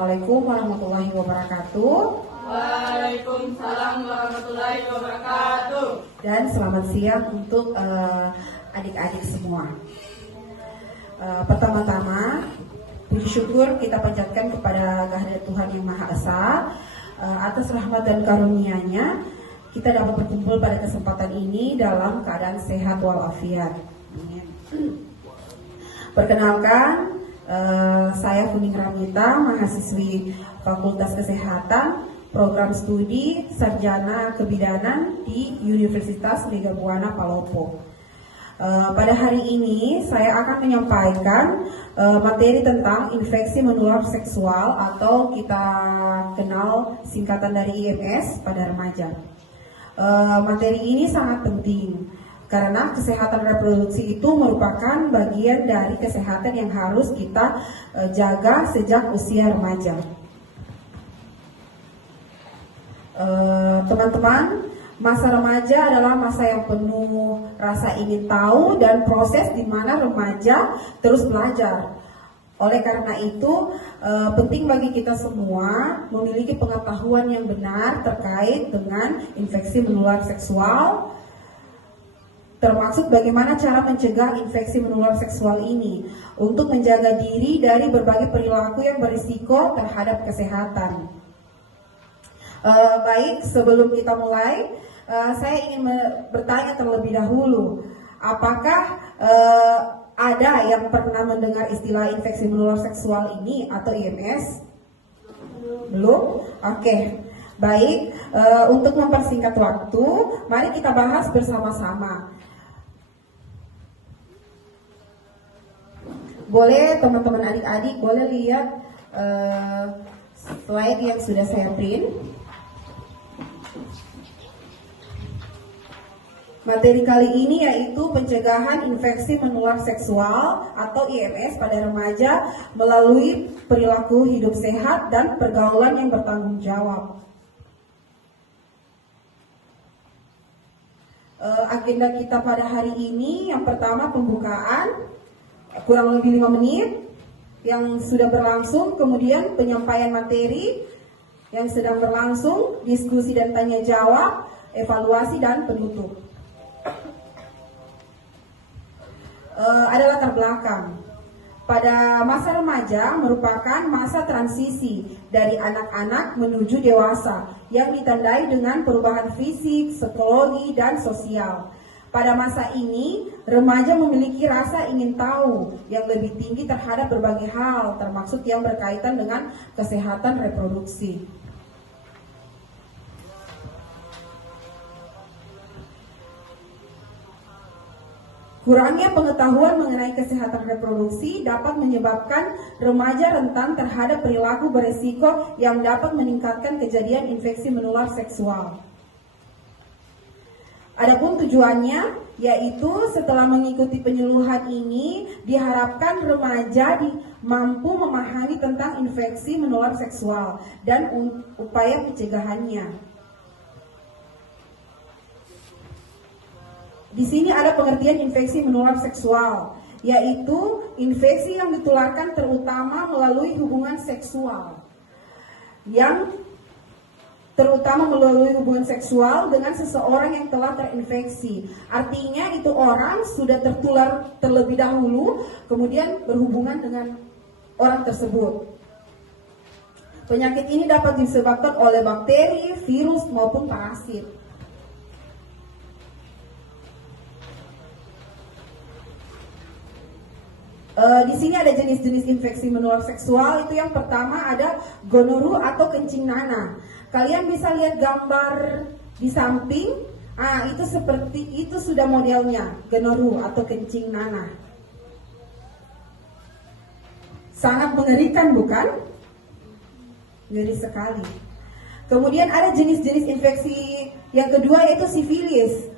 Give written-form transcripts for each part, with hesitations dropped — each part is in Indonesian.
Assalamualaikum warahmatullahi wabarakatuh. Waalaikumsalam warahmatullahi wabarakatuh. Dan selamat siang untuk adik-adik semua. Pertama-tama, puji syukur kita panjatkan kepada kehadirat Tuhan Yang Maha Esa atas rahmat dan karunia-Nya. Kita dapat berkumpul pada kesempatan ini dalam keadaan sehat walafiat. Amin. Perkenalkan, saya Funing Ramita, mahasiswi Fakultas Kesehatan, Program Studi Sarjana Kebidanan di Universitas Megabuana Palopo. Pada hari ini saya akan menyampaikan materi tentang infeksi menular seksual atau kita kenal singkatan dari IMS pada remaja. Materi ini sangat penting karena kesehatan reproduksi itu merupakan bagian dari kesehatan yang harus kita jaga sejak usia remaja. Teman-teman, masa remaja adalah masa yang penuh rasa ingin tahu dan proses di mana remaja terus belajar. Oleh karena itu, penting bagi kita semua memiliki pengetahuan yang benar terkait dengan infeksi menular seksual, termasuk bagaimana cara mencegah infeksi menular seksual ini untuk menjaga diri dari berbagai perilaku yang berisiko terhadap kesehatan. Baik, sebelum kita mulai, saya ingin bertanya terlebih dahulu, apakah ada yang pernah mendengar istilah infeksi menular seksual ini atau IMS? Belum? Oke. Baik, untuk mempersingkat waktu, mari kita bahas bersama-sama. Boleh teman-teman adik-adik, boleh lihat slide yang sudah saya print. Materi kali ini yaitu pencegahan infeksi menular seksual atau IMS pada remaja melalui perilaku hidup sehat dan pergaulan yang bertanggung jawab. Agenda kita pada hari ini yang pertama pembukaan kurang lebih 5 menit yang sudah berlangsung, kemudian penyampaian materi yang sedang berlangsung, diskusi dan tanya jawab, evaluasi dan penutup. Ada latar belakang. Pada masa remaja merupakan masa transisi dari anak-anak menuju dewasa yang ditandai dengan perubahan fisik, psikologi, dan sosial. Pada masa ini, remaja memiliki rasa ingin tahu yang lebih tinggi terhadap berbagai hal, termasuk yang berkaitan dengan kesehatan reproduksi. Kurangnya pengetahuan mengenai kesehatan reproduksi dapat menyebabkan remaja rentan terhadap perilaku berisiko yang dapat meningkatkan kejadian infeksi menular seksual. Adapun tujuannya, yaitu setelah mengikuti penyuluhan ini, diharapkan remaja mampu memahami tentang infeksi menular seksual dan upaya pencegahannya. Di sini ada pengertian infeksi menular seksual, yaitu infeksi yang ditularkan terutama melalui hubungan seksual. Dengan seseorang yang telah terinfeksi. Artinya itu orang sudah tertular terlebih dahulu, kemudian berhubungan dengan orang tersebut. Penyakit ini dapat disebabkan oleh bakteri, virus maupun parasit. Di sini ada jenis-jenis infeksi menular seksual. Itu yang pertama ada gonoru atau kencing nanah. Kalian bisa lihat gambar di samping. Itu seperti itu sudah modelnya gonoru atau kencing nanah. Sangat mengerikan, bukan? Ngeri sekali. Kemudian ada jenis-jenis infeksi yang kedua yaitu sifilis.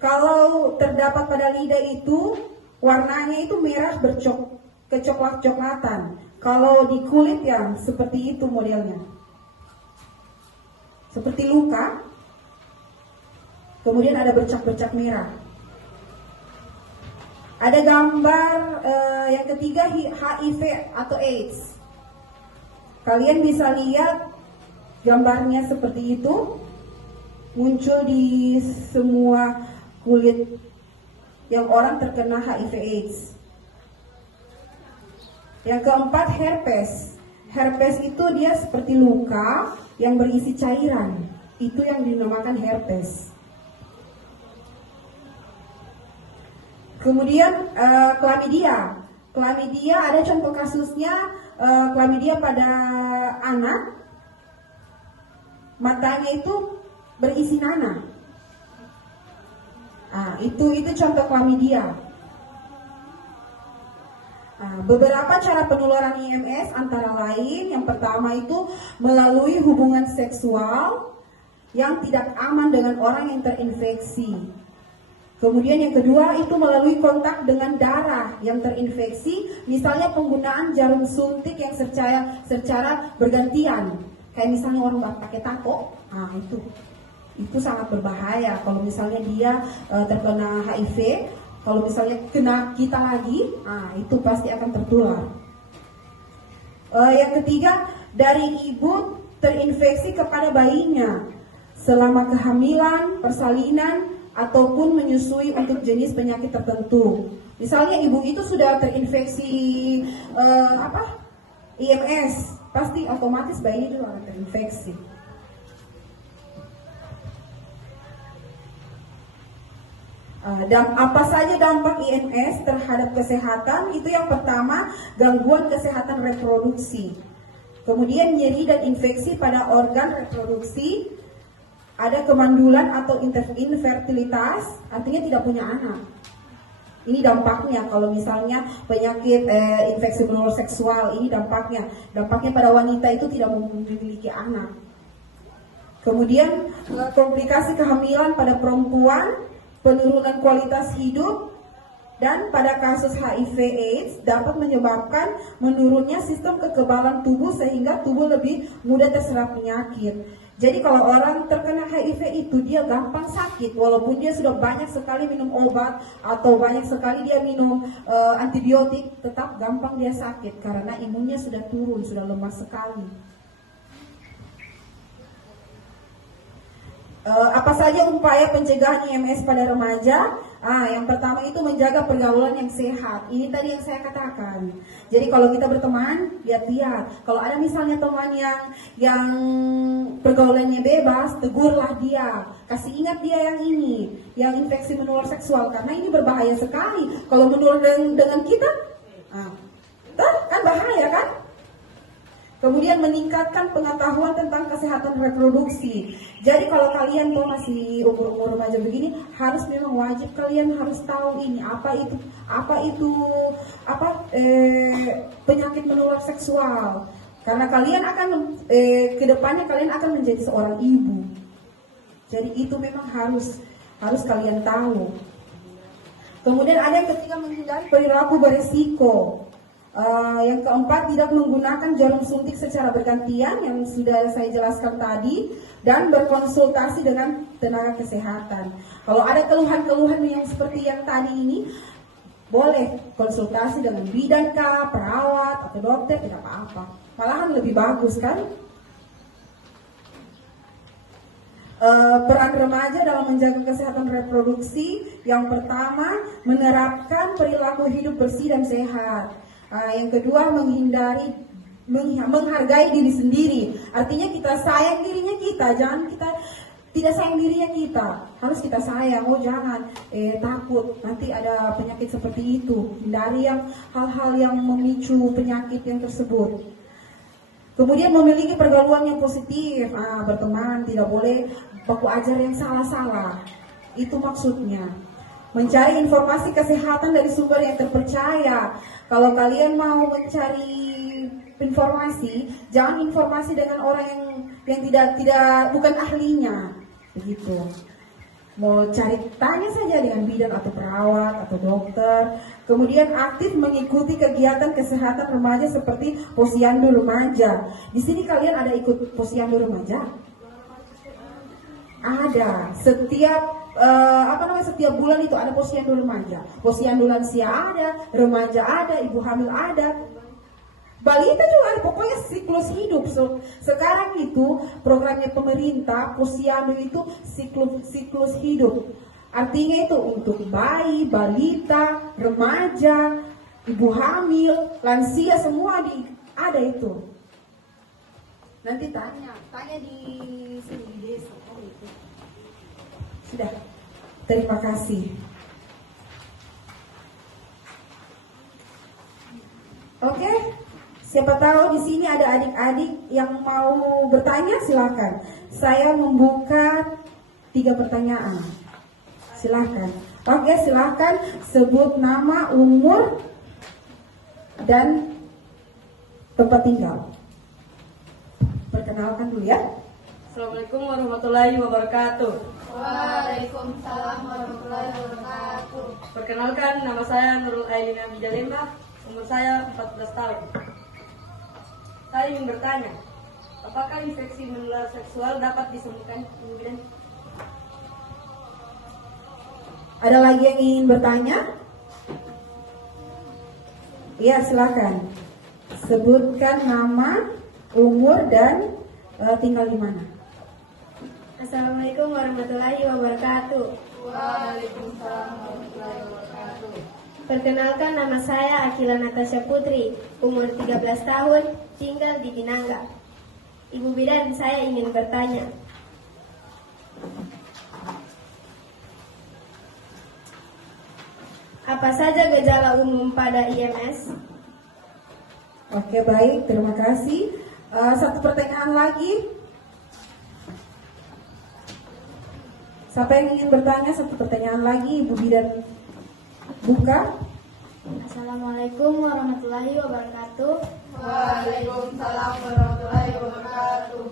Kalau terdapat pada lidah itu warnanya itu merah kecoklat-coklatan. Kalau di kulit ya seperti itu modelnya. Seperti luka. Kemudian ada bercak-bercak merah. Ada gambar yang ketiga HIV atau AIDS. Kalian bisa lihat gambarnya seperti itu, muncul di semua kulit yang orang terkena HIV/AIDS. Yang keempat, herpes. Herpes itu dia seperti luka yang berisi cairan. Itu yang dinamakan herpes. Kemudian chlamydia. Chlamydia ada contoh kasusnya, chlamydia pada anak, matanya itu berisi nanah. Itu contoh chlamydia. Beberapa cara penularan IMS antara lain, yang pertama itu melalui hubungan seksual yang tidak aman dengan orang yang terinfeksi. Kemudian yang kedua itu melalui kontak dengan darah yang terinfeksi, misalnya penggunaan jarum suntik yang secara bergantian. Kayak misalnya orang pakai tato, itu sangat berbahaya. Kalau misalnya dia terkena HIV, kalau misalnya kena kita lagi, itu pasti akan tertular. Yang ketiga, dari ibu terinfeksi kepada bayinya selama kehamilan, persalinan, ataupun menyusui untuk jenis penyakit tertentu. Misalnya ibu itu sudah terinfeksi IMS, pasti otomatis bayi itu akan terinfeksi. Dan apa saja dampak IMS terhadap kesehatan? Itu yang pertama, gangguan kesehatan reproduksi. Kemudian nyeri dan infeksi pada organ reproduksi. Ada kemandulan atau infertilitas, artinya tidak punya anak. Ini dampaknya kalau misalnya penyakit infeksi menular seksual, ini dampaknya pada wanita itu tidak memiliki anak. Kemudian komplikasi kehamilan pada perempuan, penurunan kualitas hidup, dan pada kasus HIV/AIDS dapat menyebabkan menurunnya sistem kekebalan tubuh sehingga tubuh lebih mudah terserang penyakit. Jadi kalau orang terkena HIV itu dia gampang sakit, walaupun dia sudah banyak sekali minum obat atau banyak sekali dia minum antibiotik, tetap gampang dia sakit karena imunnya sudah turun, sudah lemah sekali. Apa saja upaya pencegahan IMS pada remaja? Yang pertama itu menjaga pergaulan yang sehat. Ini tadi yang saya katakan. Jadi kalau kita berteman, lihat-lihat. Kalau ada misalnya teman yang pergaulannya bebas, tegurlah dia. Kasih ingat dia yang ini, yang infeksi menular seksual, karena ini berbahaya sekali. Kalau menular dengan kita, kan bahaya kan? Kemudian meningkatkan pengetahuan tentang kesehatan reproduksi. Jadi kalau kalian tuh masih umur remaja begini, harus memang wajib kalian harus tahu ini apa itu penyakit menular seksual. Karena kalian akan kedepannya kalian akan menjadi seorang ibu. Jadi itu memang harus kalian tahu. Kemudian ada yang ketiga, menghindari perilaku beresiko. Yang keempat, tidak menggunakan jarum suntik secara bergantian yang sudah saya jelaskan tadi, dan berkonsultasi dengan tenaga kesehatan. Kalau ada keluhan-keluhan yang seperti yang tadi ini, boleh konsultasi dengan bidan kah, perawat atau dokter, tidak apa-apa. Malahan lebih bagus kan? Peran remaja dalam menjaga kesehatan reproduksi, yang pertama menerapkan perilaku hidup bersih dan sehat. Yang kedua, menghargai diri sendiri. Artinya kita sayang dirinya kita, jangan kita tidak sayang dirinya kita. Harus kita sayang, jangan takut nanti ada penyakit seperti itu. Hindari hal-hal yang memicu penyakit yang tersebut. Kemudian memiliki pergaulan yang positif, berteman, tidak boleh baku ajar yang salah-salah. Itu maksudnya. Mencari informasi kesehatan dari sumber yang terpercaya. Kalau kalian mau mencari informasi, jangan informasi dengan orang yang bukan ahlinya, begitu. Mau cari, tanya saja dengan bidan atau perawat atau dokter. Kemudian aktif mengikuti kegiatan kesehatan remaja seperti posyandu remaja. Di sini kalian ada ikut posyandu remaja? Ada. Setiap bulan itu ada posyandu remaja. Posyandu lansia ada, remaja ada, ibu hamil ada. Balita juga ada, pokoknya siklus hidup. Sekarang itu programnya pemerintah Posyandu itu siklus hidup. Artinya itu untuk bayi, balita, remaja, ibu hamil, lansia, semua ada itu. Nanti tanya di sini di desa. Itu. Sudah. Terima kasih. Oke, siapa tahu di sini ada adik-adik yang mau bertanya, silakan. Saya membuka 3 pertanyaan. Silakan. Oke, silakan sebut nama, umur, dan tempat tinggal. Perkenalkan dulu ya. Assalamualaikum warahmatullahi wabarakatuh. Waalaikumsalam warahmatullahi wabarakatuh. Perkenalkan, nama saya Nurul Ailina Bijalema, umur saya 14 tahun. Saya ingin bertanya, apakah infeksi menular seksual dapat disembuhkan? Kemudian, Ada lagi yang ingin bertanya? Iya, silakan. Sebutkan nama, umur, dan tinggal di mana. Assalamualaikum warahmatullahi wabarakatuh. Waalaikumsalam warahmatullahi wabarakatuh. Perkenalkan, nama saya Akila Natasha Putri, umur 13 tahun, tinggal di Tinangga. Ibu bidan, saya ingin bertanya. Apa saja gejala umum pada IMS? Oke, baik, terima kasih. Satu pertanyaan lagi. Siapa yang ingin bertanya? Satu pertanyaan lagi, Ibu Bidan buka. Assalamualaikum warahmatullahi wabarakatuh. Waalaikumsalam warahmatullahi wabarakatuh.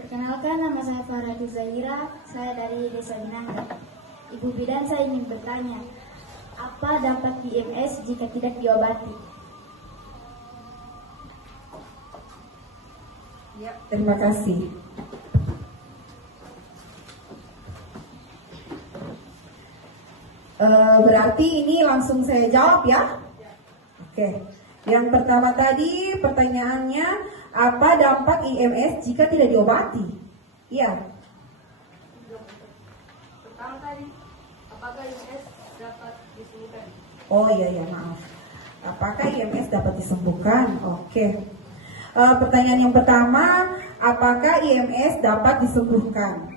Perkenalkan, nama saya Farah Zaira, saya dari Desa Binangga. Ibu bidan, saya ingin bertanya, apa dampak IMS jika tidak diobati? Ya, terima kasih. Berarti ini langsung saya jawab ya. Oke. Yang pertama tadi pertanyaannya, apa dampak IMS jika tidak diobati? Iya. Pertama tadi, apakah IMS dapat disembuhkan? Oh iya, maaf. Apakah IMS dapat disembuhkan? Oke. Pertanyaan yang pertama, apakah IMS dapat disembuhkan?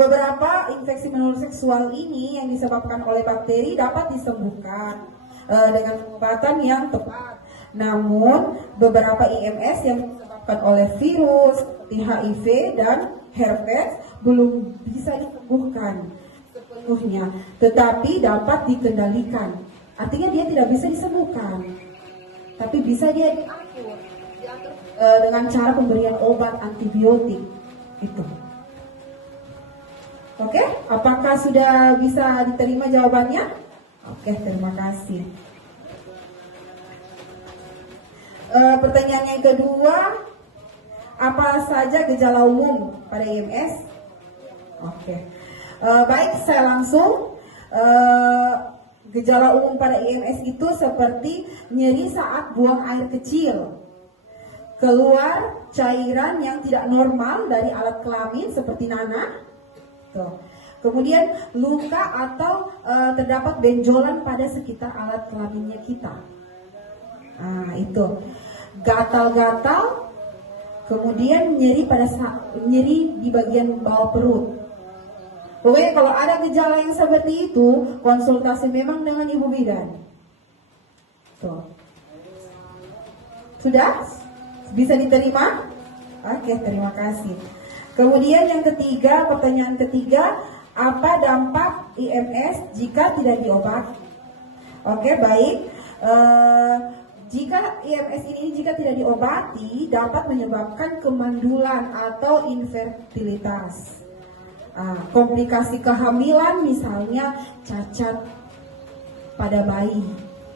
Beberapa infeksi menular seksual ini yang disebabkan oleh bakteri dapat disembuhkan dengan pengobatan yang tepat. Namun beberapa IMS yang disebabkan oleh virus seperti HIV dan herpes belum bisa disembuhkan sepenuhnya, tetapi dapat dikendalikan. Artinya dia tidak bisa disembuhkan, tapi bisa dia diatur dengan cara pemberian obat antibiotik itu. Oke, apakah sudah bisa diterima jawabannya? Oke, terima kasih. Pertanyaan yang kedua, apa saja gejala umum pada IMS? Oke, baik, saya langsung. Gejala umum pada IMS itu seperti nyeri saat buang air kecil, keluar cairan yang tidak normal dari alat kelamin seperti nanah. Tuh. Kemudian luka atau terdapat benjolan pada sekitar alat kelaminnya kita. Nah, itu. Gatal-gatal, kemudian nyeri nyeri di bagian bawah perut. Pokoknya kalau ada gejala yang seperti itu, konsultasi memang dengan ibu bidan. Tuh. Sudah? Bisa diterima? Oke, terima kasih. Kemudian yang ketiga, pertanyaan ketiga, apa dampak IMS jika tidak diobati? Oke, baik. Jika IMS ini jika tidak diobati dapat menyebabkan kemandulan atau infertilitas. Komplikasi kehamilan misalnya cacat pada bayi.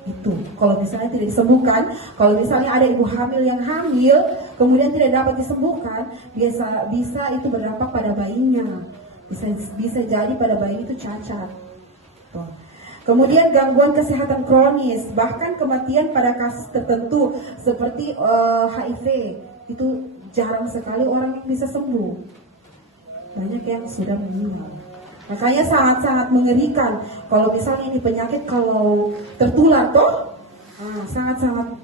Itu kalau misalnya tidak disembuhkan, kalau misalnya ada ibu hamil yang hamil kemudian tidak dapat disembuhkan, bisa itu berdampak pada bayinya, bisa jadi pada bayi itu cacat. Tuh. Kemudian gangguan kesehatan kronis, bahkan kematian pada kasus tertentu seperti HIV, itu jarang sekali orang yang bisa sembuh. Banyak yang sudah meninggal. Makanya sangat-sangat mengerikan kalau misalnya ini penyakit kalau tertular toh, sangat-sangat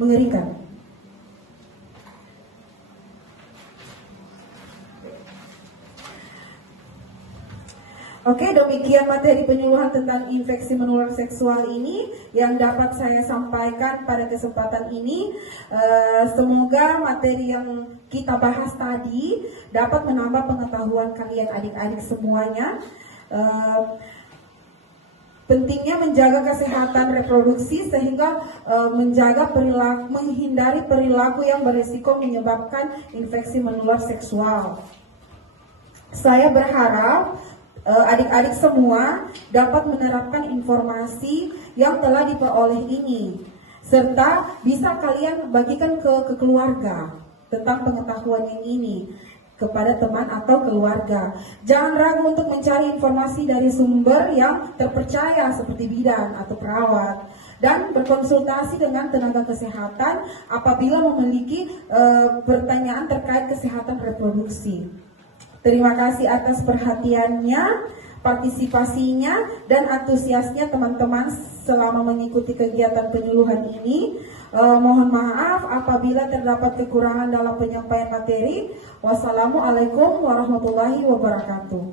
mengerikan. Oke, demikian materi penyuluhan tentang infeksi menular seksual ini yang dapat saya sampaikan pada kesempatan ini. Semoga materi yang kita bahas tadi dapat menambah pengetahuan kalian adik-adik semuanya. Pentingnya menjaga kesehatan reproduksi sehingga menghindari perilaku yang berisiko menyebabkan infeksi menular seksual. Saya berharap adik-adik semua dapat menerapkan informasi yang telah diperoleh ini, serta bisa kalian bagikan ke keluarga tentang pengetahuan yang ini kepada teman atau keluarga. Jangan ragu untuk mencari informasi dari sumber yang terpercaya seperti bidan atau perawat, dan berkonsultasi dengan tenaga kesehatan apabila memiliki pertanyaan terkait kesehatan reproduksi. Terima kasih atas perhatiannya, partisipasinya, dan antusiasnya teman-teman selama mengikuti kegiatan penyuluhan ini. Mohon maaf apabila terdapat kekurangan dalam penyampaian materi. Wassalamualaikum warahmatullahi wabarakatuh.